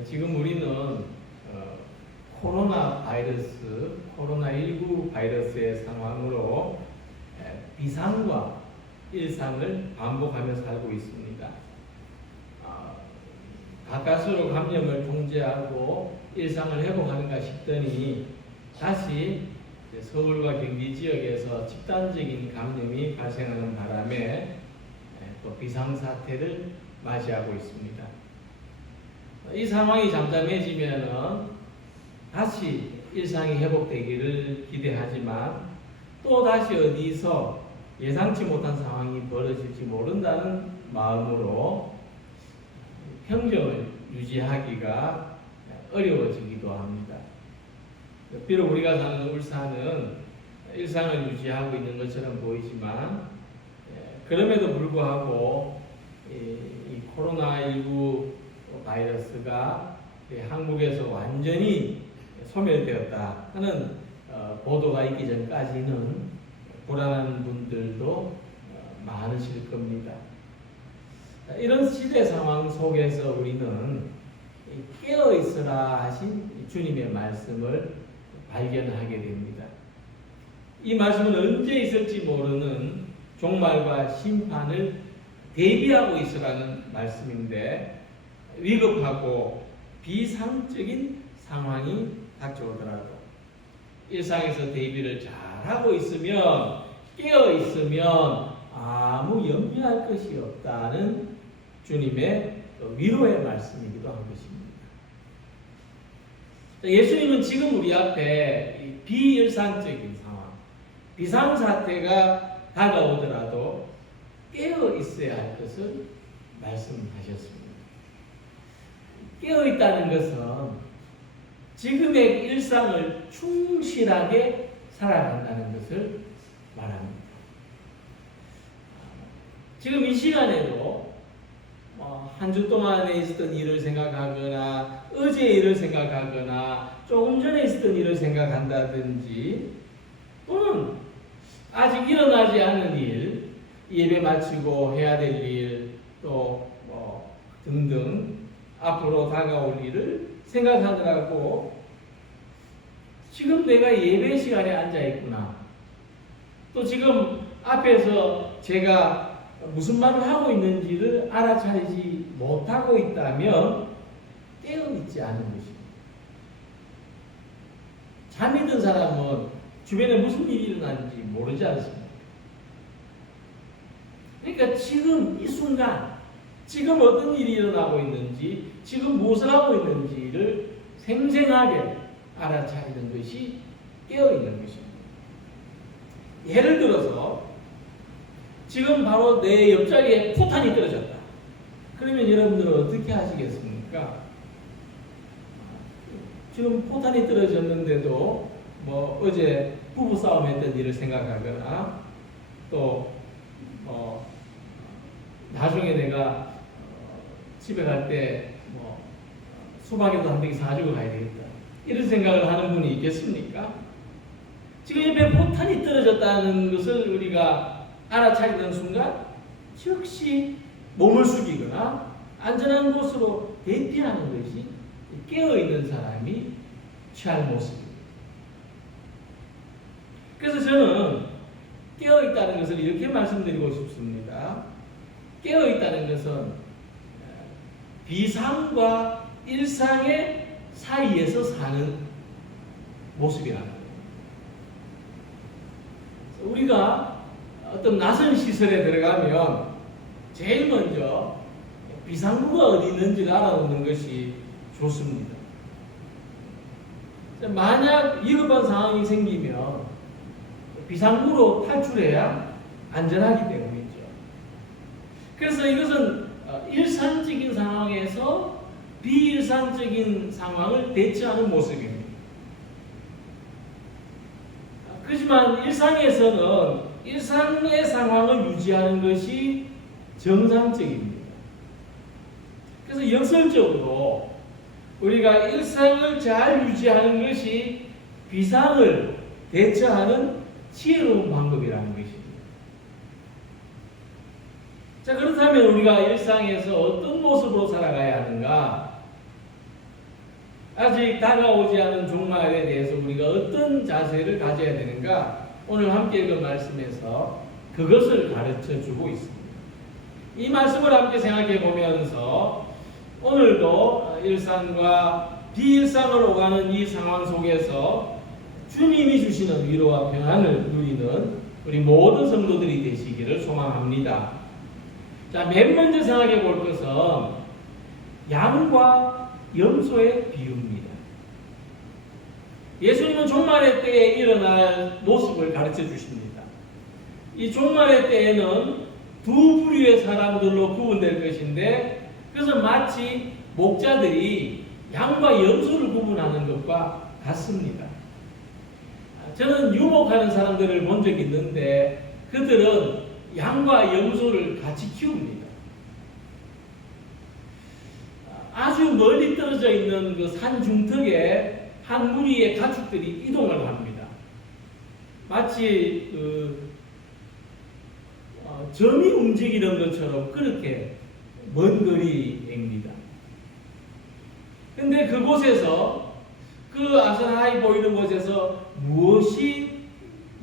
지금 우리는 코로나19 바이러스의 상황으로 비상과 일상을 반복하며 살고 있습니다. 가까스로 감염을 통제하고 일상을 회복하는가 싶더니 다시 서울과 경기 지역에서 집단적인 감염이 발생하는 바람에 또 비상사태를 맞이하고 있습니다. 이 상황이 잠잠해지면은 다시 일상이 회복되기를 기대하지만 또 다시 어디서 예상치 못한 상황이 벌어질지 모른다는 마음으로 평정을 유지하기가 어려워지기도 합니다. 비록 우리가 사는 울산은 일상을 유지하고 있는 것처럼 보이지만 그럼에도 불구하고 이 코로나19 바이러스가 한국에서 완전히 소멸되었다 하는 보도가 있기 전까지는 불안한 분들도 많으실 겁니다. 이런 시대 상황 속에서 우리는 깨어 있으라 하신 주님의 말씀을 발견하게 됩니다. 이 말씀은 언제 있을지 모르는 종말과 심판을 대비하고 있으라는 말씀인데 위급하고 비상적인 상황이 닥쳐오더라도 일상에서 대비를 잘하고 있으면 깨어 있으면 아무 염려할 것이 없다는 주님의 위로의 말씀이기도 한 것입니다. 예수님은 지금 우리 앞에 비일상적인 상황, 비상사태가 다가오더라도 깨어 있어야 할 것을 말씀하셨습니다. 깨어 있다는 것은 지금의 일상을 충실하게 살아간다는 것을 말합니다. 지금 이 시간에도 한 주 동안에 있었던 일을 생각하거나 어제의 일을 생각하거나 조금 전에 있었던 일을 생각한다든지 또는 아직 일어나지 않은 일, 예배 마치고 해야 될 일, 또 등등 앞으로 다가올 일을 생각하느라고 지금 내가 예배 시간에 앉아 있구나. 또 지금 앞에서 제가 무슨 말을 하고 있는지를 알아차리지 못하고 있다면 깨어있지 않은 것입니다. 잠이 든 사람은 주변에 무슨 일이 일어나는지 모르지 않습니까? 그러니까 지금 이 순간 지금 어떤 일이 일어나고 있는지 지금 무엇을 하고 있는지를 생생하게 알아차리는 것이 깨어있는 것입니다. 예를 들어서 지금 바로 내 옆자리에 포탄이 떨어졌다. 그러면 여러분들은 어떻게 하시겠습니까? 지금 포탄이 떨어졌는데도 어제 부부싸움 했던 일을 생각하거나 또 나중에 내가 집에 갈 때 수박에도 한 덩이 사주고 가야 되겠다. 이런 생각을 하는 분이 있겠습니까? 지금 옆에 포탄이 떨어졌다는 것을 우리가 알아차리는 순간 즉시 몸을 숙이거나 안전한 곳으로 대피하는 것이 깨어있는 사람이 취할 모습입니다. 그래서 저는 깨어있다는 것을 이렇게 말씀드리고 싶습니다. 깨어있다는 것은 비상과 일상의 사이에서 사는 모습이라는 거예요. 우리가 어떤 낯선 시설에 들어가면 제일 먼저 비상구가 어디 있는지를 알아놓는 것이 좋습니다. 만약 위급한 상황이 생기면 비상구로 탈출해야 안전하기 때문이죠. 그래서 이것은 일상적인 상황에서 비일상적인 상황을 대처하는 모습입니다. 그렇지만 일상에서는 일상의 상황을 유지하는 것이 정상적입니다. 그래서 역설적으로 우리가 일상을 잘 유지하는 것이 비상을 대처하는 지혜로운 방법이라는 것입니다. 자, 그렇다면 우리가 일상에서 어떤 모습으로 살아가야 하는가? 아직 다가오지 않은 종말에 대해서 우리가 어떤 자세를 가져야 되는가? 오늘 함께 읽은 말씀에서 그것을 가르쳐 주고 있습니다. 이 말씀을 함께 생각해 보면서 오늘도 일상과 비일상으로 오가는 이 상황 속에서 주님이 주시는 위로와 평안을 누리는 우리 모든 성도들이 되시기를 소망합니다. 자, 맨 먼저 생각해 볼 것은 양과 염소의 비유입니다. 예수님은 종말의 때에 일어날 모습을 가르쳐 주십니다. 이 종말의 때에는 두 부류의 사람들로 구분될 것인데, 그래서 마치 목자들이 양과 염소를 구분하는 것과 같습니다. 저는 유목하는 사람들을 본 적이 있는데 그들은 양과 염소를 같이 키웁니다. 아주 멀리 떨어져 있는 그 산 중턱에 한 무리의 가축들이 이동을 합니다. 마치 점이 움직이는 것처럼 그렇게 먼 거리입니다. 근데 그곳에서, 그 아스라이 보이는 곳에서 무엇이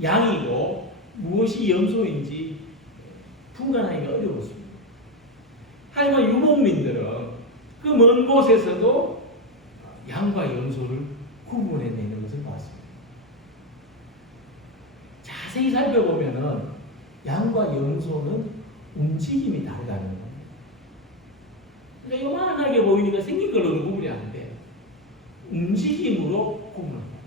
양이고 무엇이 염소인지 분간하기가 어려웠습니다. 하지만 유목민들은 그 먼 곳에서도 양과 염소를 구분해내는 것을 봤습니다. 자세히 살펴보면은 양과 염소는 움직임이 다르다는 겁니다. 그러니까 요만하게 보이니까 생긴 걸로는 구분이 안 돼요. 움직임으로 구분합니다.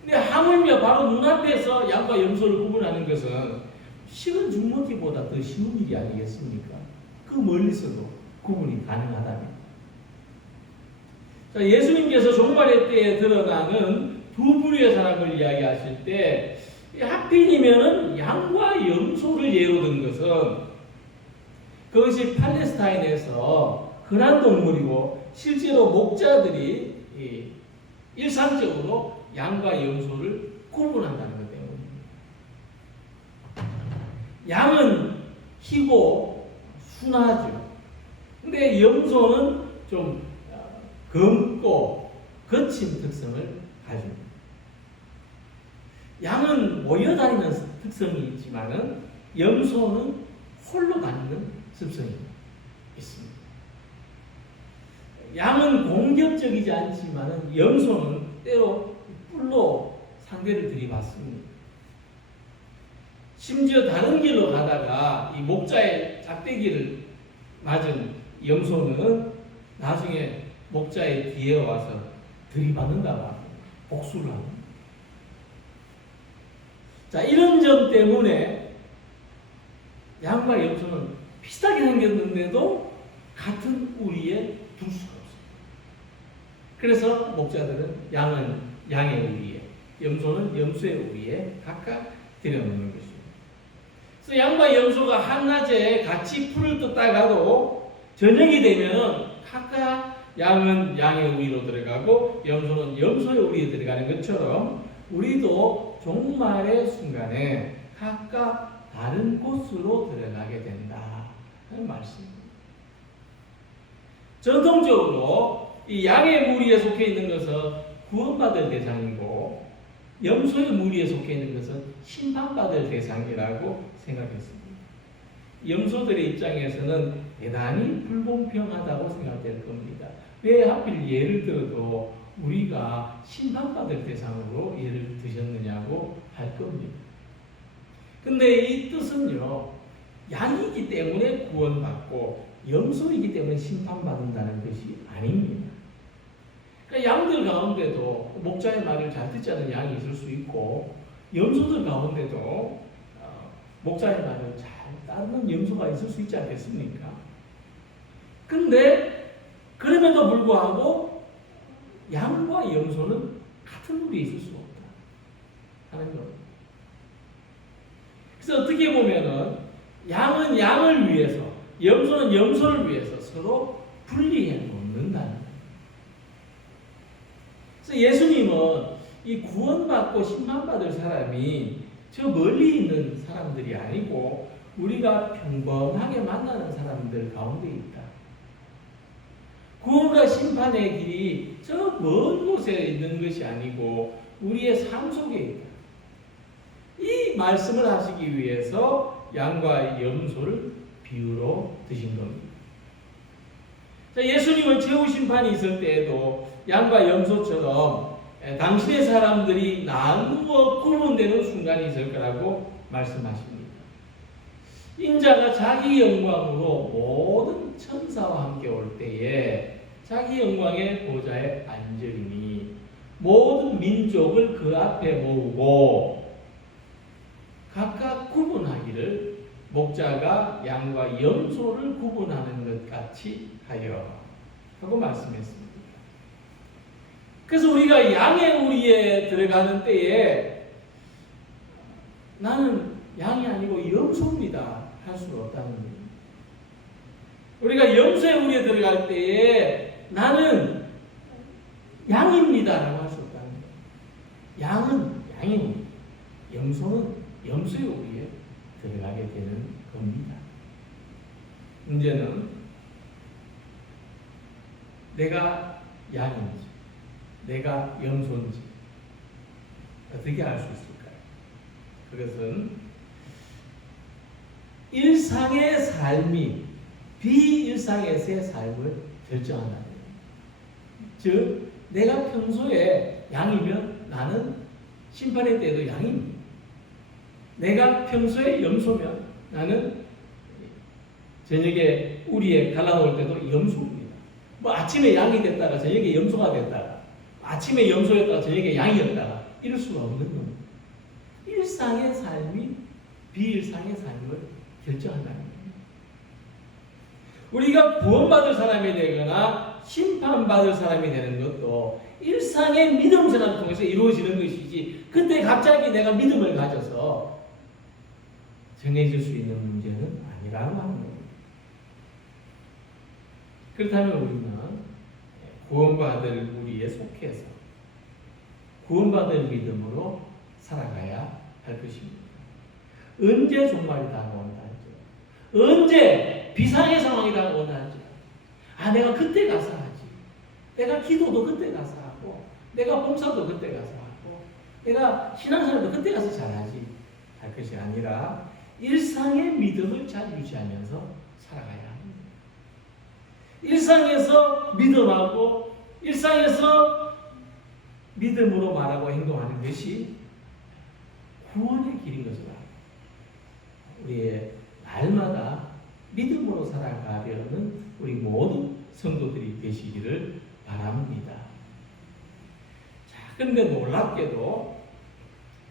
근데 하물며 바로 눈앞에서 양과 염소를 구분하는 것은 식은 죽 먹기보다 더 쉬운 일이 아니겠습니까? 그 멀리서도 구분이 가능하다면. 자, 예수님께서 종말의 때에 드러나는 두 부류의 사람을 이야기하실 때 하필이면은 양과 염소를 예로 든 것은 그것이 팔레스타인에서 흔한 동물이고 실제로 목자들이 일상적으로 양과 염소를 구분한다는 것 때문입니다. 양은 희고 순하죠. 근데 염소는 좀 검고 거친 특성을 가집니다. 양은 모여다니는 특성이 있지만은 염소는 홀로 다니는 습성이 있습니다. 양은 공격적이지 않지만은 염소는 때로 뿔로 상대를 들이받습니다. 심지어 다른 길로 가다가 이 목자의 짝대기를 맞은 염소는 나중에 목자의 뒤에 와서 들이받는다고 복수를 합니다. 자, 이런 점 때문에 양과 염소는 비슷하게 생겼는데도 같은 우리에 둘 수가 없어요. 그래서 목자들은 양은 양의 우리에, 염소는 염소의 우리에 각각 들여놓는 것입니다. 그래서 양과 염소가 한낮에 같이 풀을 뜯다가도 저녁이 되면은 각각 양은 양의 우리로 들어가고 염소는 염소의 우리에 들어가는 것처럼 우리도 종말의 순간에 각각 다른 곳으로 들어가게 된다 하는 말씀입니다. 전통적으로 이 양의 무리에 속해 있는 것은 구원받을 대상이고 염소의 무리에 속해 있는 것은 심판받을 대상이라고 생각했습니다. 염소들의 입장에서는 대단히 불공평하다고 생각될 겁니다. 왜 하필 예를 들어도 우리가 심판받을 대상으로 예를 드셨느냐고 할 겁니다. 근데 이 뜻은요, 양이기 때문에 구원받고 염소이기 때문에 심판받는다는 것이 아닙니다. 그러니까 양들 가운데도 목자의 말을 잘 듣지 않는 양이 있을 수 있고 염소들 가운데도 목자의 말을 잘 따르는 염소가 있을 수 있지 않겠습니까? 근데 그럼에도 불구하고 양과 염소는 같은 무리에 있을 수가 없다 하는 겁니다. 그래서 어떻게 보면은 양은 양을 위해서, 염소는 염소를 위해서 서로 분리해 놓는다는 거예요. 그래서 예수님은 이 구원받고 심판받을 사람이 저 멀리 있는 사람들이 아니고 우리가 평범하게 만나는 사람들 가운데 있다. 구원과 심판의 길이 저 먼 곳에 있는 것이 아니고 우리의 삶 속에 있다. 이 말씀을 하시기 위해서 양과 염소를 비유로 드신 겁니다. 자, 예수님은 최후 심판이 있을 때에도 양과 염소처럼 당신의 사람들이 나누어 구분되는 순간이 있을 거라고 말씀하십니다. 인자가 자기 영광으로 모든 천사와 함께 올 때에 자기 영광의 보좌에 앉으리니 모든 민족을 그 앞에 모으고 각각 구분하기를 목자가 양과 염소를 구분하는 것 같이 하여 하고 말씀했습니다. 그래서 우리가 양의 우리에 들어가는 때에 나는 양이 아니고 염소입니다 할 수는 없다는 거예요. 우리가 염소의 우리에 들어갈 때에 나는 양입니다 라고 할 수 없다는 거예요. 양은 양입니다. 염소는 염소의 우리에 들어가게 되는 겁니다. 문제는 내가 양인지 내가 염소인지 어떻게 알 수 있을까요? 그것은 일상의 삶이 비일상에서의 삶을 결정한다는 거예요. 즉 내가 평소에 양이면 나는 심판의 때에도 양입니다. 내가 평소에 염소면 나는 저녁에 우리에 갈라놓을 때도 염소입니다. 뭐 아침에 양이 됐다가 저녁에 염소가 됐다가 아침에 염소였다가 저녁에 양이었다가 이럴 수가 없는 겁니다. 일상의 삶이 비일상의 삶을 결정한다는 겁니다. 우리가 구원받을 사람이 되거나 심판받을 사람이 되는 것도 일상의 믿음 생활을 통해서 이루어지는 것이지 그때 갑자기 내가 믿음을 가져서 정해질 수 있는 문제는 아니라고 하는 겁니다. 그렇다면 우리는 구원받을 우리에 속해서 구원받을 믿음으로 살아가야 할 것입니다. 언제 종말이 다가온다 하죠. 언제 비상의 상황이 다가온다 하죠. 아, 내가 그때 가서 하지. 내가 기도도 그때 가서 하고 내가 봉사도 그때 가서 하고 내가 신앙생활도 그때 가서 잘하지 할 것이 아니라 일상의 믿음을 잘 유지하면서 살아가야 합니다. 일상에서 믿음하고 일상에서 믿음으로 말하고 행동하는 것이 구원의 길인 것을 압니다. 우리의 날마다 믿음으로 살아가려는 우리 모든 성도들이 되시기를 바랍니다. 자, 그런데 놀랍게도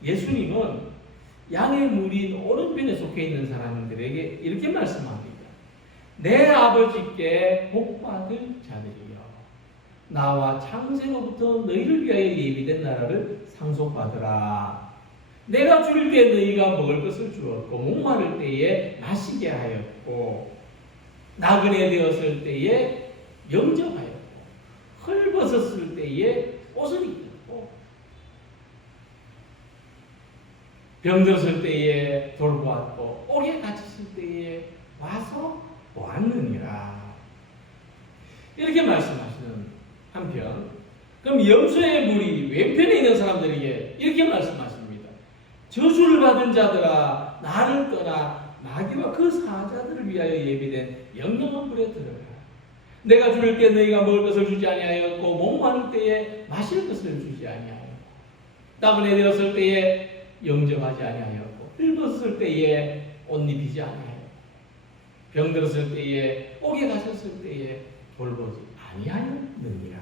예수님은 양의 무리인 오른편에 속해 있는 사람들에게 이렇게 말씀합니다. 내 아버지께 복받을 자들이여 나와 창세로부터 너희를 위하여 예비된 나라를 상속받으라. 내가 줄 때 너희가 먹을 것을 주었고 목마를 때에 마시게 하였고 나그네 되었을 때에 영접하였고 헐벗었을 때에 옷을 입혔고 병들었을 때에 돌보았고 옥에 갇혔을 때에 와서 보았느니라. 이렇게 말씀하시는 한편 그럼 염소의 무리 왼편에 있는 사람들에게 이렇게 말씀하십니다. 저주를 받은 자들아 나를 떠나 마귀와 그 사자들을 위하여 예비된 영영한 불에 들어가라. 내가 줄 때 너희가 먹을 것을 주지 아니하였고 목마를 때에 마실 것을 주지 아니하였고 나그네 되었을 때에 영접하지 아니하였고 늙었을 때에 옷 입히지 아니하였고 병들었을 때에 옥에 가셨을 때에 돌보지 아니하였느니라.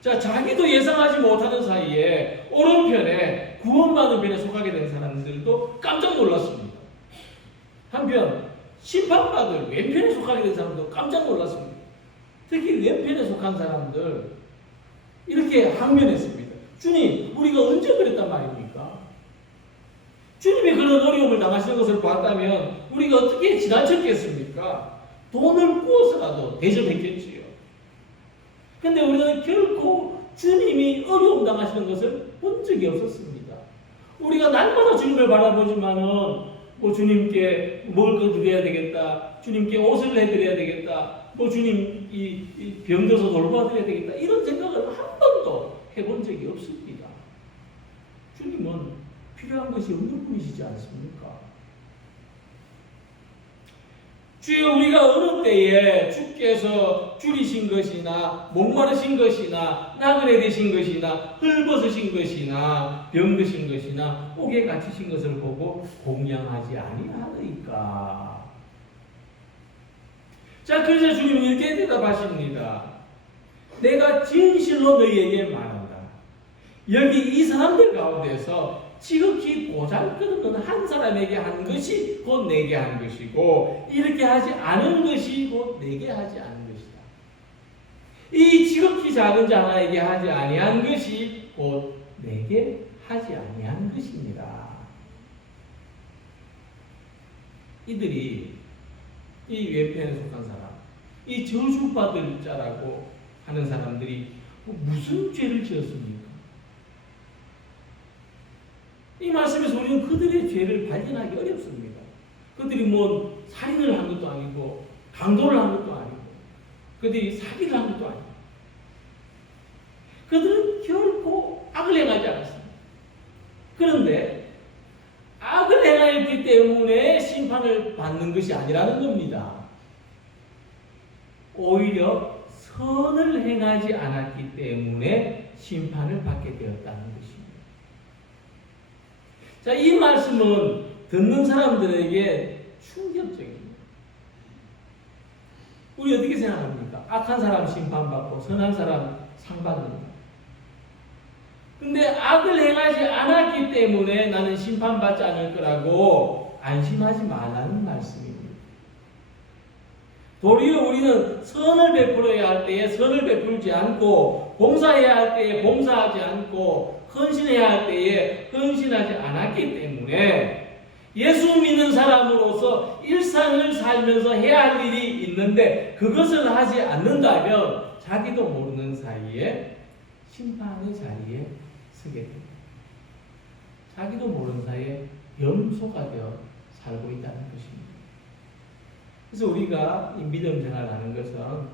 자, 자기도 예상하지 못하는 사이에 오른편에 구원받은 편에 속하게 된 사람들도 깜짝 놀랐습니다. 한편 심판받을 왼편에 속하게 된 사람도 깜짝 놀랐습니다. 특히 왼편에 속한 사람들 이렇게 항변했습니다. 주님, 우리가 언제 그랬단 말입니까? 주님이 그런 어려움을 당하시는 것을 봤다면 우리가 어떻게 지나쳤겠습니까? 돈을 구워서라도 대접했겠지요. 근데 우리는 결코 주님이 어려움 당하시는 것을 본 적이 없었습니다. 우리가 날마다 주님을 바라보지만은 뭐 주님께 먹을 거 드려야 되겠다, 주님께 옷을 해드려야 되겠다, 뭐 주님 이 병들어서 돌봐드려야 되겠다, 이런 생각을 한 번도 해본 적이 없습니다. 주님은 필요한 것이 없는 분이시지 않습니까? 주여, 우리가 어느 때에 주께서 줄이신 것이나 목마르신 것이나 나그네 되신 것이나 헐벗으신 것이나 병드신 것이나 옥에 갇히신 것을 보고 공양하지 아니하리까? 자, 그래서 주님은 이렇게 대답하십니다. 내가 진실로 너희에게 말한다. 여기 이 사람들 가운데서 지극히 보잘것없는 한 사람에게 한 것이 곧 내게 한 것이고, 이렇게 하지 않은 것이 곧 내게 하지 않은 것이다. 이 지극히 작은 자 하나에게 하지 아니한 것이 곧 내게 하지 아니한 것입니다. 이들이 이 외편에 속한 사람, 이 저주받을 자라고 하는 사람들이 무슨 죄를 지었습니까? 이 말씀에서 우리는 그들의 죄를 발견하기 어렵습니다. 그들이 뭐 살인을 한 것도 아니고, 강도를 한 것도 아니고, 그들이 사기를 한 것도 아니고, 그들은 결코 악을 행하지 않았습니다. 그런데 악을 행하였기 때문에 심판을 받는 것이 아니라는 겁니다. 오히려 선을 행하지 않았기 때문에 심판을 받게 되었다는 것입니다. 자, 이 말씀은 듣는 사람들에게 충격적입니다. 우리 어떻게 생각합니까? 악한 사람 심판받고 선한 사람 상받는다. 근데 악을 행하지 않았기 때문에 나는 심판받지 않을 거라고 안심하지 말라는 말씀입니다. 도리어 우리는 선을 베풀어야 할 때에 선을 베풀지 않고, 봉사해야 할 때에 봉사하지 않고, 헌신해야 할 때에 헌신하지 않았기 때문에 예수 믿는 사람으로서 일상을 살면서 해야 할 일이 있는데 그것을 하지 않는다면 자기도 모르는 사이에 심판의 자리에 서게 됩니다. 자기도 모르는 사이에 염소가 되어 살고 있다는 것입니다. 그래서 우리가 이 믿음 생활하는 것은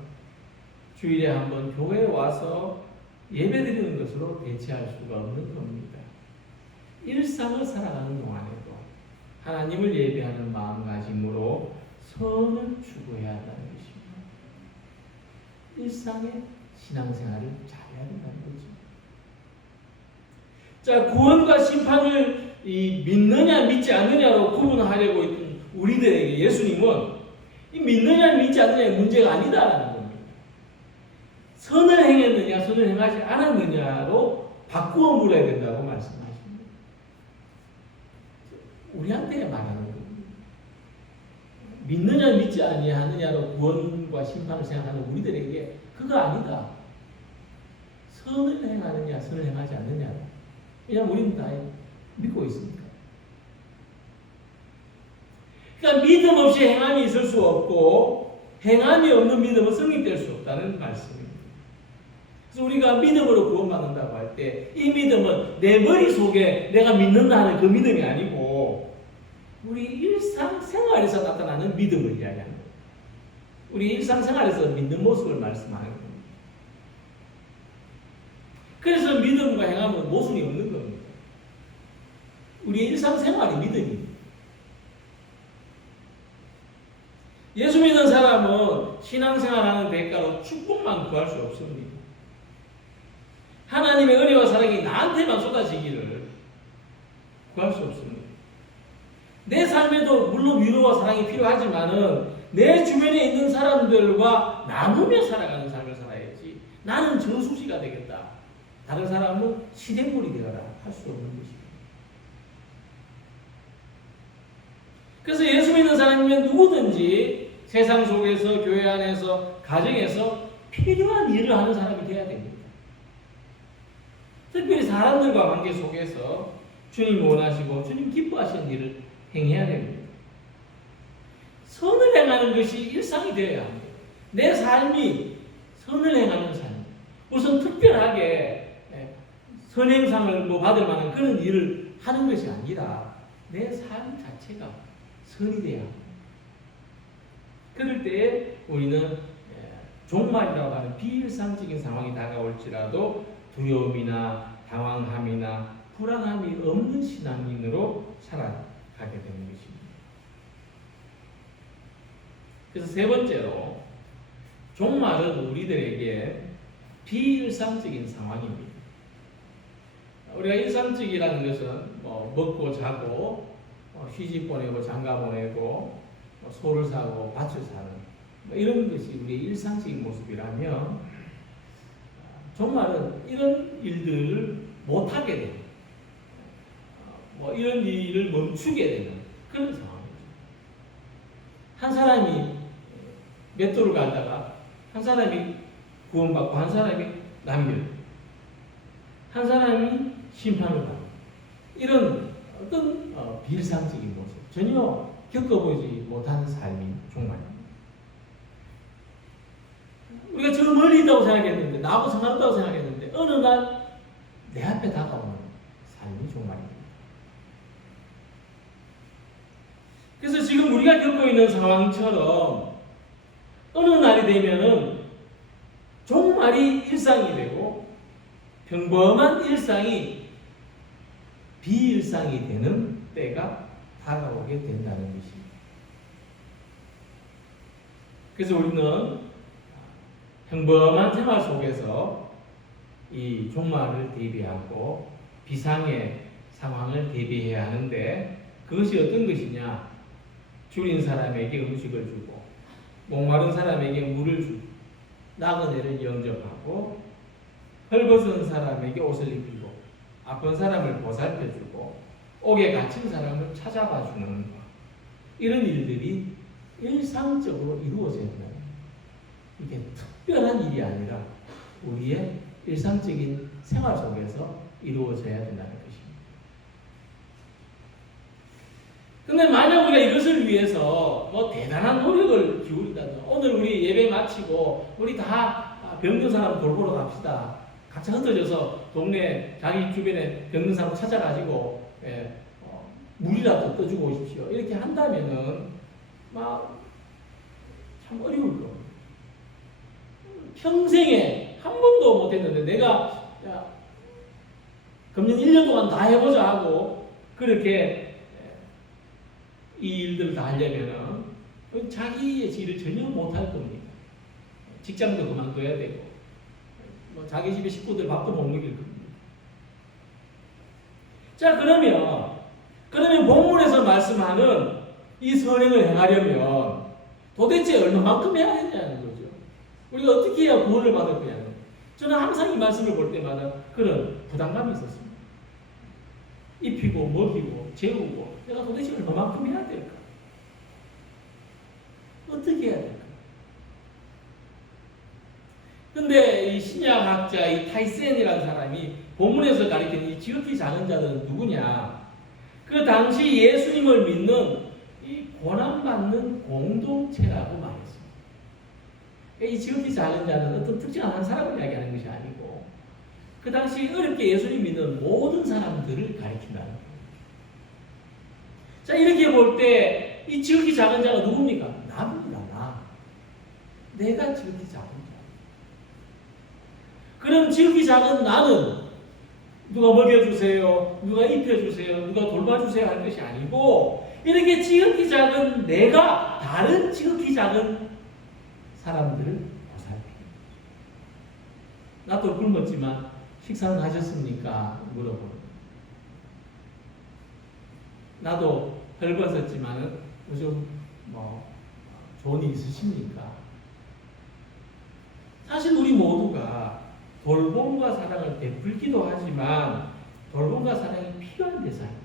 주일에 한번 교회에 와서 예배드리는 것으로 대체할 수가 없는 겁니다. 일상을 살아가는 동안에도 하나님을 예배하는 마음가짐으로 선을 추구해야 한다는 것입니다. 일상의 신앙생활을 잘해야 된다는 거죠. 자, 구원과 심판을 믿느냐 믿지 않느냐로 구분하려고 했던 우리들에게 예수님은 이 믿느냐 믿지 않느냐의 문제가 아니다라는 겁니다. 선을 행했느냐 선을 행하지 않았느냐로 바꾸어 물어야 된다고 말씀하십니다. 우리한테 말하는 겁니다. 믿느냐 믿지 아니하느냐로 구원과 심판을 생각하는 우리들에게 그거 아니다. 선을 행하느냐 선을 행하지 않느냐. 왜냐하면 우리는 다 믿고 있으니까. 그러니까 믿음 없이 행함이 있을 수 없고 행함이 없는 믿음은 성립될 수 없다는 말씀입니다. 그래서 우리가 믿음으로 구원받는다고 할 때 이 믿음은 내 머릿속에 내가 믿는다는 그 믿음이 아니고 우리 일상생활에서 나타나는 믿음을 이야기하는 거예요. 우리 일상생활에서 믿는 모습을 말씀하는 겁니다. 그래서 믿음과 행함은 모순이 없는 겁니다. 우리 일상생활이 믿음입니다. 예수 믿는 사람은 신앙생활하는 대가로 축복만 구할 수 없습니다. 하나님의 은혜와 사랑이 나한테만 쏟아지기를 구할 수 없습니다. 내 삶에도 물론 위로와 사랑이 필요하지만은 내 주변에 있는 사람들과 나누며 살아가는 삶을 살아야지. 나는 저수지가 되겠다. 다른 사람은 시냇물이 되어라. 할 수 없는 것입니다. 그래서 예수 믿는 사람이면 누구든지 세상 속에서, 교회 안에서, 가정에서 필요한 일을 하는 사람이 되어야 됩니다. 특별히 사람들과 관계 속에서 주님 원하시고 주님 기뻐하시는 일을 행해야 됩니다. 선을 행하는 것이 일상이 되어야 합니다. 내 삶이 선을 행하는 삶. 우선 특별하게 선행상을 받을 만한 그런 일을 하는 것이 아니라 내 삶 자체가 선이 돼야 합니다. 그럴 때에 우리는 종말이라고 하는 비일상적인 상황이 다가올지라도 두려움이나 당황함이나 불안함이 없는 신앙인으로 살아가게 되는 것입니다. 그래서 세 번째로 종말은 우리들에게 비일상적인 상황입니다. 우리가 일상적이라는 것은 먹고 자고 시집 보내고 장가 보내고 소를 사고 밭을 사는 이런 것이 우리의 일상적인 모습이라면 종말은 이런 일들을 못하게 되는 이런 일을 멈추게 되는 그런 상황이죠. 한 사람이 맷돌을 갈다가 한 사람이 구원받고 한 사람이 남겨요. 한 사람이 심판을 받고 이런 어떤 비일상적인 모습 전혀 겪어보지 못한 삶이 종말입니다. 우리가 저 멀리 있다고 생각했는데 나하고 상관없다고 생각했는데 어느 날 내 앞에 다가오는 삶이 종말입니다. 그래서 지금 우리가 겪고 있는 상황처럼 어느 날이 되면은 종말이 일상이 되고 평범한 일상이 비일상이 되는 때가 다가오게 된다는 것입니다. 그래서 우리는 평범한 생활 속에서 이 종말을 대비하고 비상의 상황을 대비해야 하는데 그것이 어떤 것이냐? 줄인 사람에게 음식을 주고 목마른 사람에게 물을 주고 나그네를 영접하고 헐벗은 사람에게 옷을 입히고 아픈 사람을 보살펴주고 옥에 갇힌 사람을 찾아봐주는 이런 일들이 일상적으로 이루어져야 된다. 이게 특별한 일이 아니라 우리의 일상적인 생활 속에서 이루어져야 된다는 것입니다. 근데 만약 우리가 이것을 위해서 대단한 노력을 기울인다면 오늘 우리 예배 마치고 우리 다 병든 사람 돌보러 갑시다. 각자 흩어져서 동네 자기 주변에 병든 사람 찾아가지고 물이라도 떠주고 오십시오. 이렇게 한다면은 참 어려울 겁니다. 평생에 한 번도 못했는데 내가 금년 1년 동안 다 해보자 하고 그렇게 이 일들을 다 하려면은 자기의 일을 전혀 못할 겁니다. 직장도 그만둬야 되고 자기 집에 식구들 밥도 못 먹일 겁니다. 자 그러면 본문에서 말씀하는 이 선행을 행하려면 도대체 얼마만큼 해야 되냐는 거죠. 우리가 어떻게 해야 구원을 받을 거냐는 거죠. 저는 항상 이 말씀을 볼 때마다 그런 부담감이 있었습니다. 입히고 먹이고 재우고 내가 도대체 얼마만큼 해야 될까? 어떻게 해야 될까? 근데 이 신약학자 이 타이센이라는 사람이 본문에서 가리키는 이 지극히 작은 자는 누구냐? 그 당시 예수님을 믿는 이 고난받는 공동체라고 말했습니다. 이 지극히 작은 자는 어떤 특정한 한 사람을 이야기하는 것이 아니고 그 당시 어렵게 예수님 믿는 모든 사람들을 가리킨다는 거예요. 자 이렇게 볼 때 이 지극히 작은 자가 누굽니까? 나입니다. 나. 내가 지극히 작은 자. 그럼 지극히 작은 나는 누가 먹여주세요, 누가 입혀주세요, 누가 돌봐주세요 할 것이 아니고 이렇게 지극히 작은 내가 다른 지극히 작은 사람들을 보살피는 나도 굶었지만 식사는 하셨습니까? 물어보는 나도 헐벗었지만은 요즘 좋은 일 있으십니까? 사실 우리 모두가 돌봄과 사랑을 베풀기도 하지만 돌봄과 사랑이 필요한 대상입니다.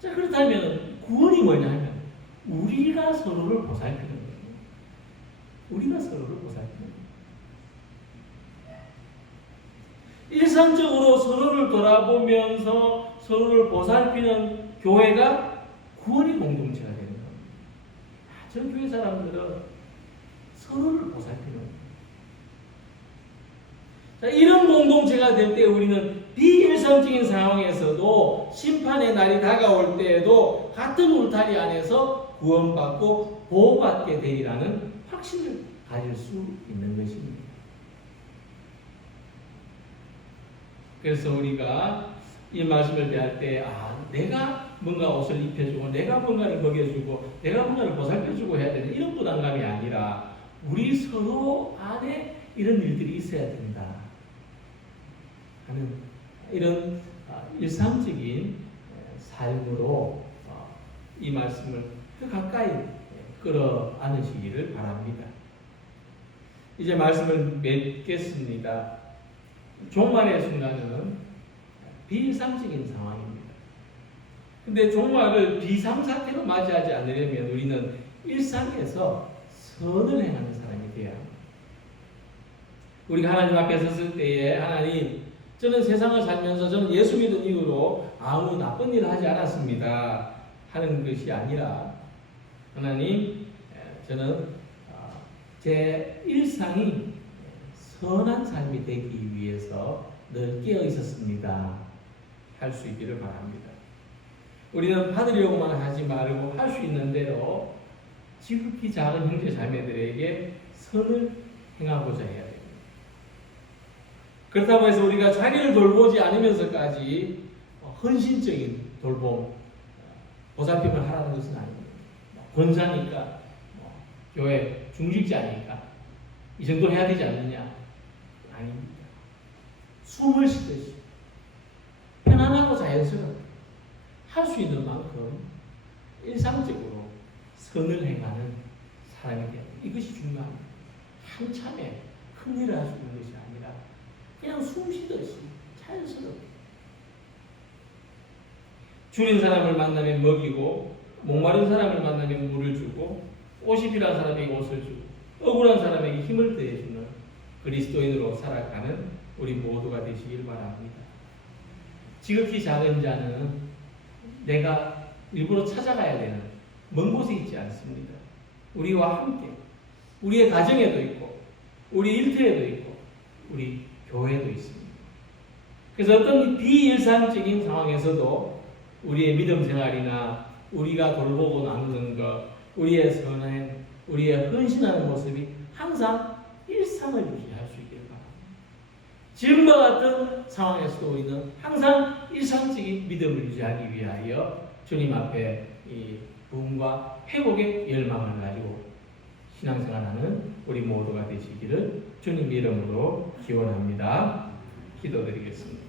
자 그렇다면 구원이 뭐냐 하면 우리가 서로를 보살피는 거예요. 우리가 서로를 보살피는 거예요. 일상적으로 서로를 돌아보면서 서로를 보살피는 교회가 구원의 공동체가 되는 겁니다. 저 교회 사람들은 서로를 보살피는 거예요. 자, 이런 공동체가 될 때 우리는 비일상 비일상적인 상황에서도 심판의 날이 다가올 때에도 같은 울타리 안에서 구원받고 보호받게 되리라는 확신을 가질 수 있는 것입니다. 그래서 우리가 이 말씀을 대할 때, 내가 뭔가 옷을 입혀주고, 내가 뭔가를 먹여주고, 내가 뭔가를 보살펴주고 해야 되는 이런 부담감이 아니라, 우리 서로 안에 이런 일들이 있어야 된다 하는 이런 일상적인 삶으로 이 말씀을 더 가까이 끌어안으시기를 바랍니다. 이제 말씀을 맺겠습니다. 종말의 순간은 비일상적인 상황입니다. 근데 종말을 비상사태로 맞이하지 않으려면 우리는 일상에서 선을 행하는 사람이 돼야 합니다. 우리가 하나님 앞에 섰을 때에, 하나님, 저는 세상을 살면서 저는 예수 믿은 이후로 아무 나쁜 일을 하지 않았습니다 하는 것이 아니라, 하나님, 저는 제 일상이 선한 삶이 되기 위해서 늘 깨어 있었습니다 할 수 있기를 바랍니다. 우리는 받으려고만 하지 말고 할 수 있는 대로 지극히 작은 형제 자매들에게 선을 행하고자 해야 됩니다. 그렇다고 해서 우리가 자기를 돌보지 않으면서까지 헌신적인 돌봄, 보살핌을 하라는 것은 아닙니다. 권사니까, 교회 중직자니까 이 정도 해야 되지 않느냐? 아닙니다. 숨을 쉬듯이 편안하고 자연스럽게 할 수 있는 만큼 일상적으로 선을 행하는 사람이 되야 됩니다. 이것이 중요합니다. 한참에 큰 일을 할 수 있는 것이 아니라 그냥 숨 쉬듯이 자연스럽게 줄인 사람을 만나면 먹이고, 목마른 사람을 만나면 물을 주고, 옷이 필요한 사람에게 옷을 주고, 억울한 사람에게 힘을 더해주는 그리스도인으로 살아가는 우리 모두가 되시길 바랍니다. 지극히 작은 자는 내가 일부러 찾아가야 되는 먼 곳에 있지 않습니다. 우리와 함께, 우리의 가정에도 있고, 우리 일터에도 있고, 우리 교회도 있습니다. 그래서 어떤 비일상적인 상황에서도 우리의 믿음 생활이나 우리가 돌보고 나누는 것, 우리의 선행, 우리의 헌신하는 모습이 항상 일상을 유지할 수 있기를 바랍니다. 지금과 같은 상황에서도 우리는 항상 일상적인 믿음을 유지하기 위하여 주님 앞에 이 부흥과 회복의 열망을 가지고 신앙생활하는 우리 모두가 되시기를 주님 이름으로 기원합니다. 기도드리겠습니다.